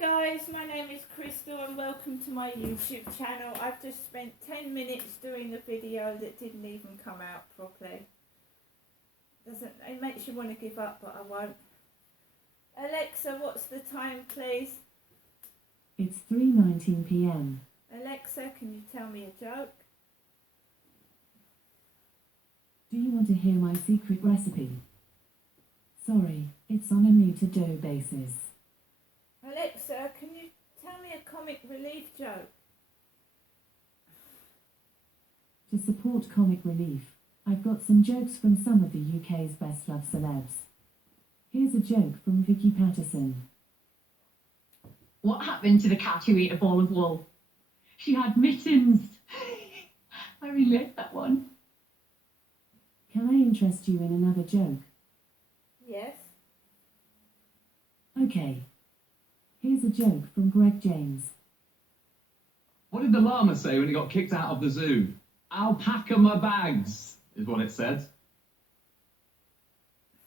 guys, my name is Crystal and welcome to my YouTube channel. I've just spent 10 minutes doing a video that didn't even come out properly. It makes you want to give up, but I won't. Alexa, what's the time please? It's 3:19 p.m. Alexa, can you tell me a joke? Do you want to hear my secret recipe? Sorry, it's on a need-to-do basis. Alexa, can you tell me a comic relief joke? To support comic relief, I've got some jokes from some of the UK's best-loved celebs. Here's a joke from Vicky Patterson. What happened to the cat who ate a ball of wool? She had mittens. I really like that one. Can I interest you in another joke? Yes. Okay. Here's a joke from Greg James. What did the llama say when he got kicked out of the zoo? "I'll pack 'em my bags," is what it said.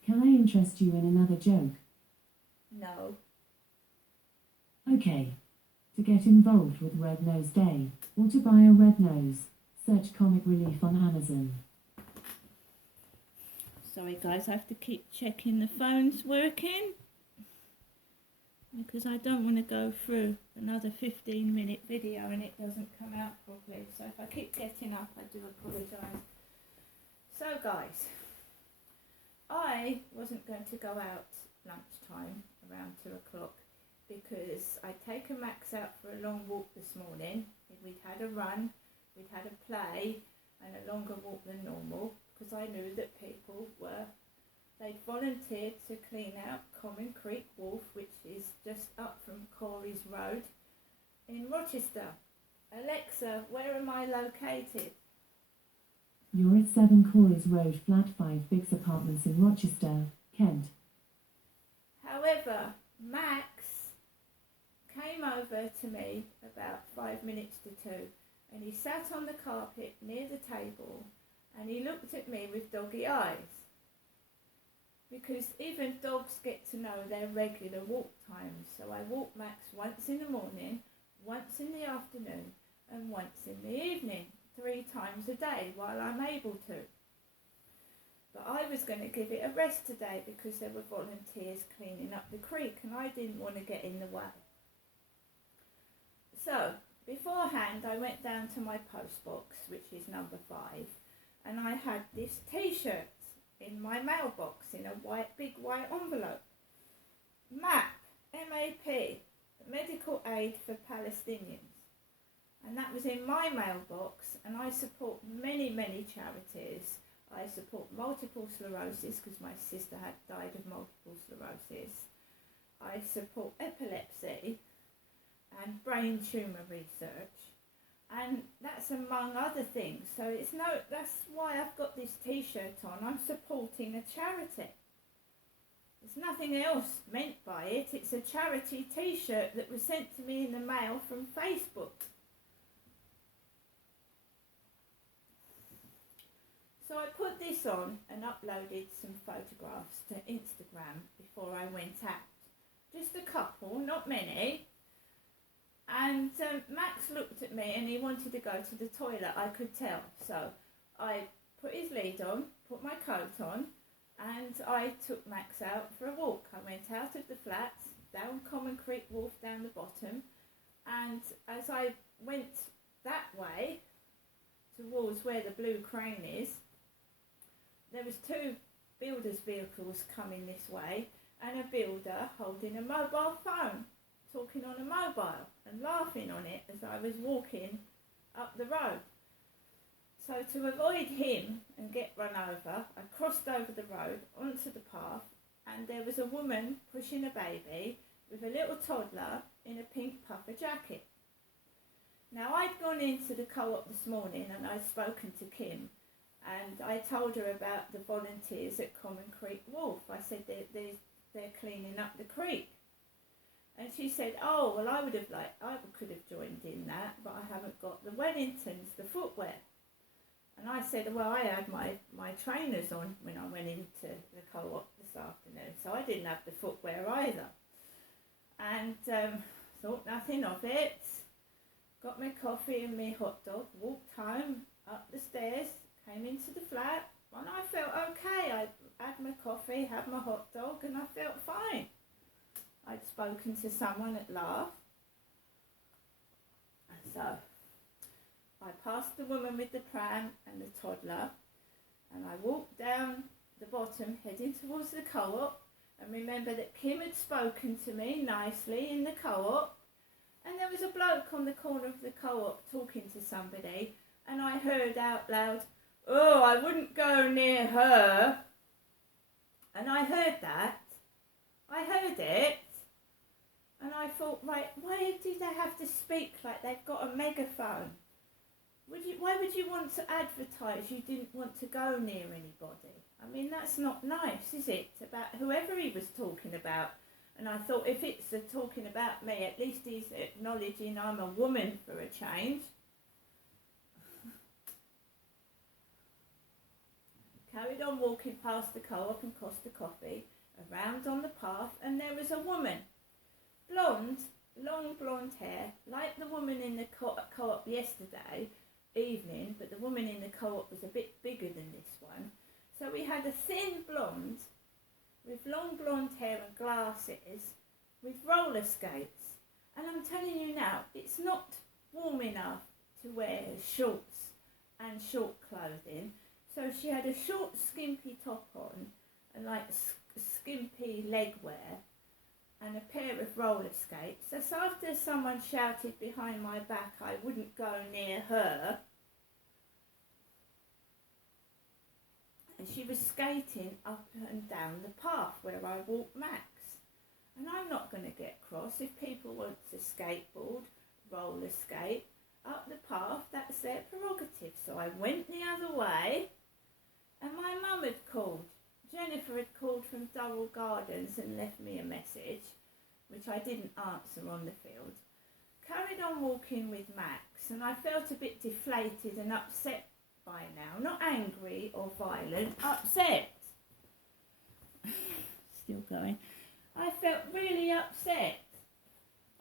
Can I interest you in another joke? No. Okay. To get involved with Red Nose Day, or to buy a red nose, search comic relief on Amazon. Sorry guys, I have to keep checking the phone's working because I don't want to go through another 15-minute video and it doesn't come out properly. So if I keep getting up, I do apologise. So guys, I wasn't going to go out lunchtime around 2 o'clock because I'd taken Max out for a long walk this morning. We'd had a run, we'd had a play and a longer walk than normal because I knew that they'd volunteered to clean out Common Creek Wharf, which is just up from Corey's Road in Rochester. Alexa, where am I located? You're at 7 Corey's Road, Flat 5 Biggs Apartments in Rochester, Kent. However, Max came over to me about 5 minutes to 2 and he sat on the carpet near the table and he looked at me with doggy eyes. Because even dogs get to know their regular walk times. So I walk Max once in the morning, once in the afternoon and once in the evening, 3 times a day while I'm able to. But I was going to give it a rest today because there were volunteers cleaning up the creek and I didn't want to get in the way. So beforehand I went down to my post box, which is number 5, and I had this t-shirt in my mailbox in a big white envelope. MAP, M-A-P, Medical Aid for Palestinians. And that was in my mailbox, and I support many charities. I support multiple sclerosis because my sister had died of multiple sclerosis. I support epilepsy and brain tumour research. And that's among other things. So that's why I've got this t-shirt on. I'm supporting a charity. There's nothing else meant by it. It's a charity t-shirt that was sent to me in the mail from Facebook. So I put this on and uploaded some photographs to Instagram before I went out. Just a couple, not many. And Max looked at me and he wanted to go to the toilet, I could tell. So I put his lead on, put my coat on, and I took Max out for a walk. I went out of the flats, down Common Creek Wharf down the bottom, and as I went that way, towards where the blue crane is, there was 2 builders' vehicles coming this way, and a builder holding a mobile phone, talking on a mobile and laughing on it as I was walking up the road. So to avoid him and get run over, I crossed over the road onto the path and there was a woman pushing a baby with a little toddler in a pink puffer jacket. Now I'd gone into the co-op this morning and I'd spoken to Kim and I told her about the volunteers at Common Creek Wharf. I said they're cleaning up the creek. And she said, oh, well, I could have joined in that, but I haven't got the Wellingtons, the footwear. And I said, well, I had my trainers on when I went into the co-op this afternoon, so I didn't have the footwear either. And thought nothing of it. Got my coffee and my hot dog, walked home, up the stairs, came into the flat, and I felt okay. I had my coffee, had my hot dog, and I felt fine. I'd spoken to someone at last. So I passed the woman with the pram and the toddler, and I walked down the bottom heading towards the co-op, and remember that Kim had spoken to me nicely in the co-op, and there was a bloke on the corner of the co-op talking to somebody, and I heard out loud, "Oh, I wouldn't go near her." And I heard that. I heard it. And I thought, right, why do they have to speak like they've got a megaphone? Why would you want to advertise you didn't want to go near anybody? I mean, that's not nice, is it? About whoever he was talking about. And I thought, if it's talking about me, at least he's acknowledging I'm a woman for a change. Carried on walking past the co-op and Costa Coffee, around on the path, and there was a woman. Blonde, long blonde hair, like the woman in the co-op yesterday evening, but the woman in the co-op was a bit bigger than this one. So we had a thin blonde with long blonde hair and glasses with roller skates. And I'm telling you now, it's not warm enough to wear shorts and short clothing. So she had a short skimpy top on and like skimpy leg wear and a pair of roller skates. So after someone shouted behind my back I wouldn't go near her, and she was skating up and down the path where I walked Max. And I'm not going to get cross if people want to skateboard, roller skate, up the path, that's their prerogative. So I went the other way, and my mum had called. Jennifer had called from Durrell Gardens and left me a message, which I didn't answer on the field. Carried on walking with Max, and I felt a bit deflated and upset by now. Not angry or violent, upset. Still going. I felt really upset.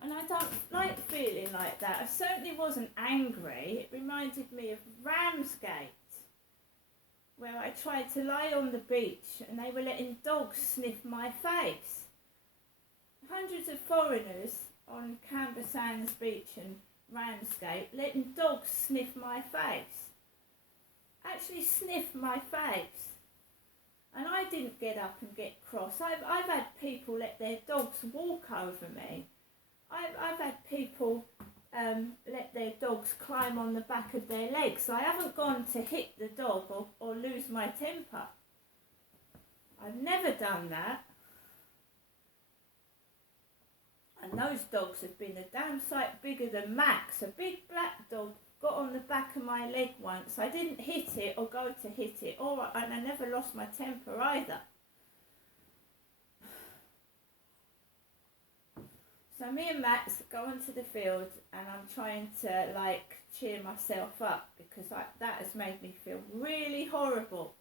And I don't like feeling like that. I certainly wasn't angry. It reminded me of Ramsgate, where I tried to lie on the beach and they were letting dogs sniff my face. Hundreds of foreigners on Canberra Sands Beach and Ramsgate letting dogs sniff my face. Actually sniff my face. And I didn't get up and get cross. I've had people let their dogs walk over me. I've had people let their dogs climb on the back of their legs. I haven't gone to hit the dog or lose my temper. I've never done that. And those dogs have been a damn sight bigger than Max. A big black dog got on the back of my leg once. I didn't hit it or go to hit it, and I never lost my temper either. So me and Max go onto the field, and I'm trying to cheer myself up because that has made me feel really horrible.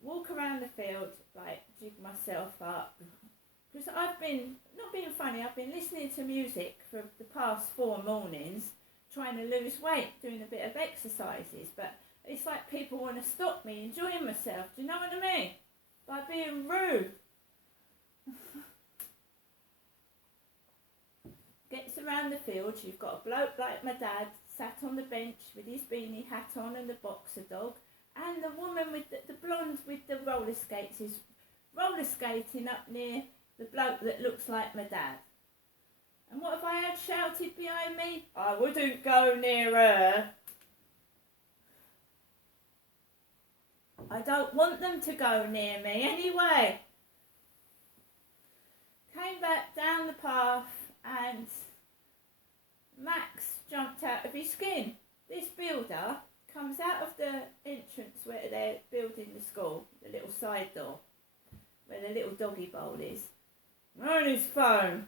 Walk around the field, jig myself up. Because I've been, not being funny, I've been listening to music for the past 4 mornings, trying to lose weight, doing a bit of exercises, but it's like people want to stop me enjoying myself. Do you know what I mean? By being rude. Gets around the field, you've got a bloke like my dad sat on the bench with his beanie hat on and the boxer dog, and the woman with the blonde with the roller skates is roller skating up near the bloke that looks like my dad. And what have I had shouted behind me? I wouldn't go near her. I don't want them to go near me anyway. Came back down the path and Max jumped out of his skin. This builder comes out of the entrance where they're building the school, the little side door, where the little doggy bowl is, on his phone.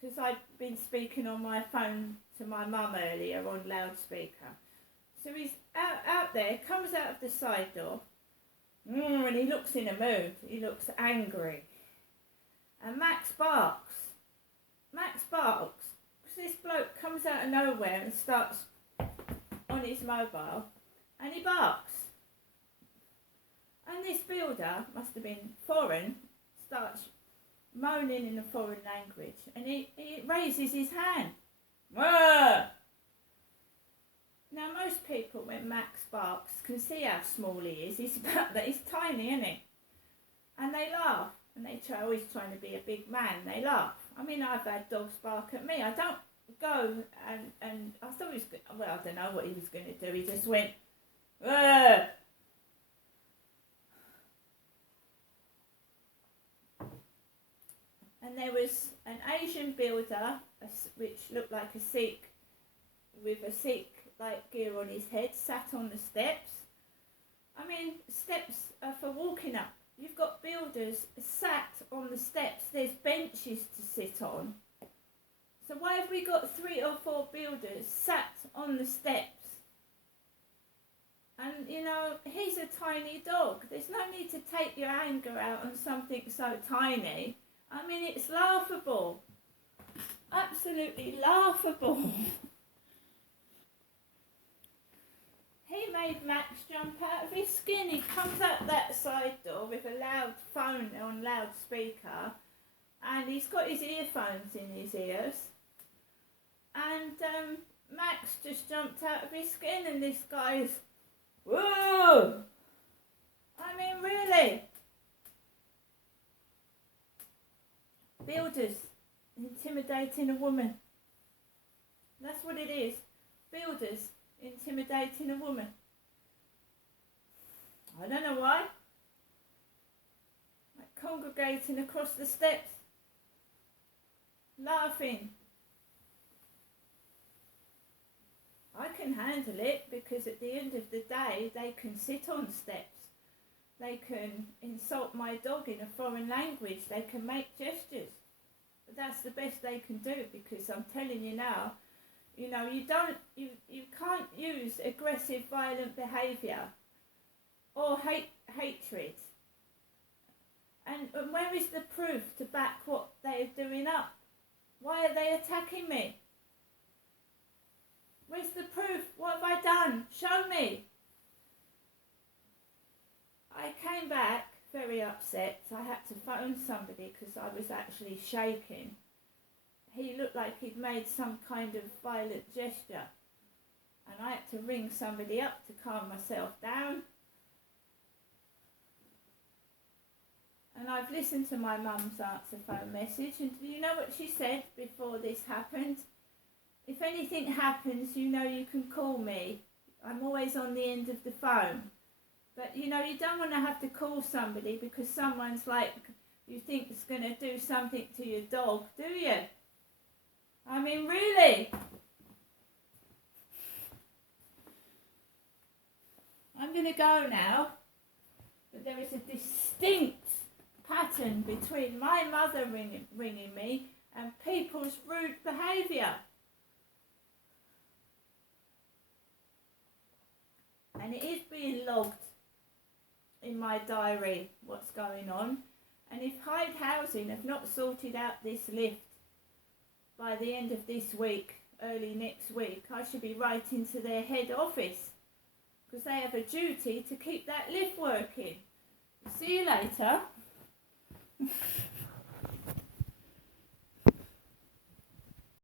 Because I'd been speaking on my phone to my mum earlier on loudspeaker. So he's out there, comes out of the side door, and he looks in a mood. He looks angry. And Max barks. Max barks because this bloke comes out of nowhere and starts on his mobile and he barks. And this builder, must have been foreign, starts moaning in a foreign language and he raises his hand. Whoa! Now most people when Max barks can see how small he is. He's about that. He's tiny, isn't he? And they laugh. And they try, always trying to be a big man. They laugh. I mean, I've had dogs bark at me. I don't go and I thought he was, well, I don't know what he was going to do. He just went, ugh. And there was an Asian builder, which looked like a Sikh, with a Sikh-like gear on his head, sat on the steps. I mean, steps are for walking up. You've got builders sat on the steps. There's benches to sit on. So why have we got 3 or 4 builders sat on the steps? And, you know, he's a tiny dog. There's no need to take your anger out on something so tiny. I mean, it's laughable. Absolutely laughable. He made Max jump out of his skin. He comes out that side door with a loud phone on loudspeaker and he's got his earphones in his ears. And Max just jumped out of his skin and this guy's, whoa! I mean, really? Builders intimidating a woman. That's what it is. Builders intimidating a woman. I don't know why. Like congregating across the steps, laughing. I can handle it because at the end of the day they can sit on steps. They can insult my dog in a foreign language. They can make gestures. But that's the best they can do because I'm telling you now, you know, you can't use aggressive, violent behaviour or hatred. And where is the proof to back what they are doing up? Why are they attacking me? Where's the proof? What have I done? Show me. I came back very upset. I had to phone somebody because I was actually shaking. He looked like he'd made some kind of violent gesture. And I had to ring somebody up to calm myself down. And I've listened to my mum's answer phone message. And do you know what she said before this happened? If anything happens, you know you can call me. I'm always on the end of the phone. But, you know, you don't want to have to call somebody because someone's like, you think is going to do something to your dog, do you? I mean, really? I'm going to go now. But there is a distinct pattern between my mother ringing me and people's rude behaviour. And it is being logged in my diary what's going on. And if Hyde Housing have not sorted out this lift by the end of this week, early next week, I should be writing to their head office because they have a duty to keep that lift working. See you later.